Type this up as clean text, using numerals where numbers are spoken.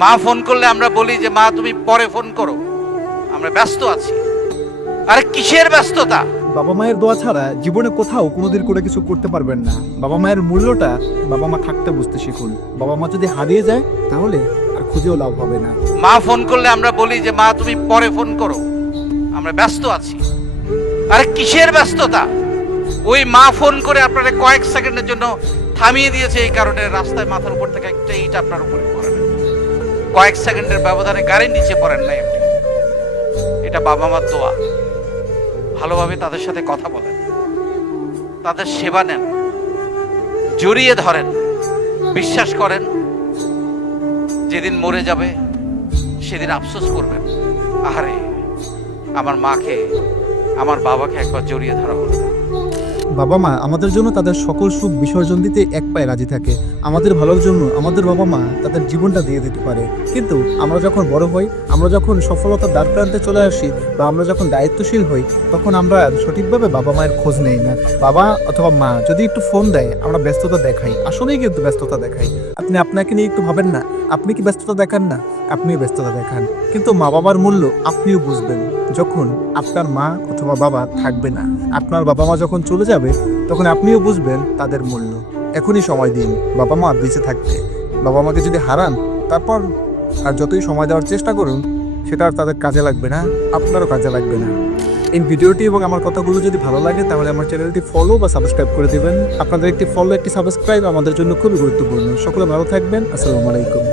মা ফোন করলে আমরা বলি যে মা তুমি পরে ফোন করো, আমরা ব্যস্ত আছি। আরে কিসের ব্যস্ততা? বাবা মায়ের দোয়া ছাড়া জীবনে কোথাও কোনোদিন করে কিছু করতে পারবেন না। বাবা মায়ের মূল্যটা বাবা মা থাকতে বুঝতে শিখুন। বাবা মা যদি হারিয়ে যায় তাহলে আর খুঁজেও লাভ হবে না। মা ফোন করলে আমরা বলি যে মা তুমি পরে ফোন করো, আমরা ব্যস্ত আছি। আরে কিসের ব্যস্ততা? ওই মা ফোন করে আপনারা কয়েক সেকেন্ডের জন্য থামিয়ে দিয়েছে, এই কারণে রাস্তায় মাথার উপর থেকে একটা ইট আপনার উপরে পড়ে না। কয়েক সেকেন্ডের ব্যবধানে গাড়ির নিচে পড়েন না এমনি। এটা বাবা মার দোয়া। ভালোভাবে তাদের সাথে কথা বলেন, তাদের সেবা নেন, জড়িয়ে ধরেন। বিশ্বাস করেন যেদিন মরে যাবে সেদিন আফসোস করবেন, আহারে আমার মাকে আমার বাবাকে একবার জড়িয়ে ধরা হলো। বাবা মা আমাদের জন্য তাদের সকল সুখ বিসর্জন দিতে এক পায়ে রাজি থাকে। আমাদের ভালোর জন্য আমাদের বাবা মা তাদের জীবনটা দিয়ে দিতে পারে। কিন্তু আমরা যখন বড় হই, আমরা যখন সফলতার দ্বার প্রান্তে চলে আসি, বা আমরা যখন দায়িত্বশীল হই, তখন আমরা সঠিকভাবে বাবা মায়ের খোঁজ নেই না। বাবা অথবা মা যদি একটু ফোন দেয়, আমরা ব্যস্ততা দেখাই, আসলেই কিন্তু ব্যস্ততা দেখাই। আপনি আপনাকে নিয়ে একটু ভাবেন না, আপনি কি ব্যস্ততা দেখান না? আপনিও ব্যস্ততা দেখান। কিন্তু মা বাবার মূল্য আপনিও বুঝবেন যখন আপনার মা অথবা বাবা থাকবে না। আপনার বাবা মা যখন চলে যাবে, তখন আপনিও বুঝবেন তাদের মূল্য। এখনই সময় দিন বাবা মা বেঁচে থাকতে। বাবা মাকে যদি হারান, তারপর আর যতই সময় দেওয়ার চেষ্টা করুন, সেটা আর তাদের কাজে লাগবে না, আপনারও কাজে লাগবে না। এই ভিডিওটি এবং আমার কথাগুলো যদি ভালো লাগে, তাহলে আমার চ্যানেলটি ফলো বা সাবস্ক্রাইব করে দেবেন। আপনাদের একটি ফলো, একটি সাবস্ক্রাইব আমাদের জন্য খুবই গুরুত্বপূর্ণ। সকলে ভালো থাকবেন। আসসালামু আলাইকুম।